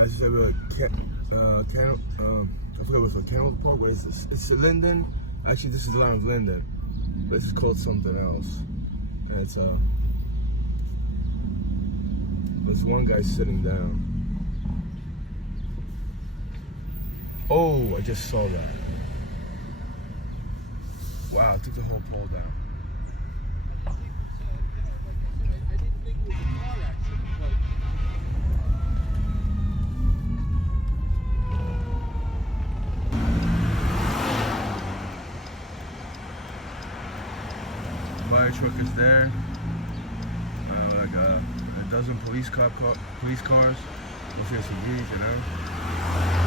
I said I forget what's a Camel Park, but it's Linden. Actually, this is the line of Linden. This is called something else. And it's there's one guy sitting down. Oh, I just saw that. Wow, I took the whole pole down. I didn't think it was a car accident, but Fire truck is there. Like a dozen police cars. Go see some you know.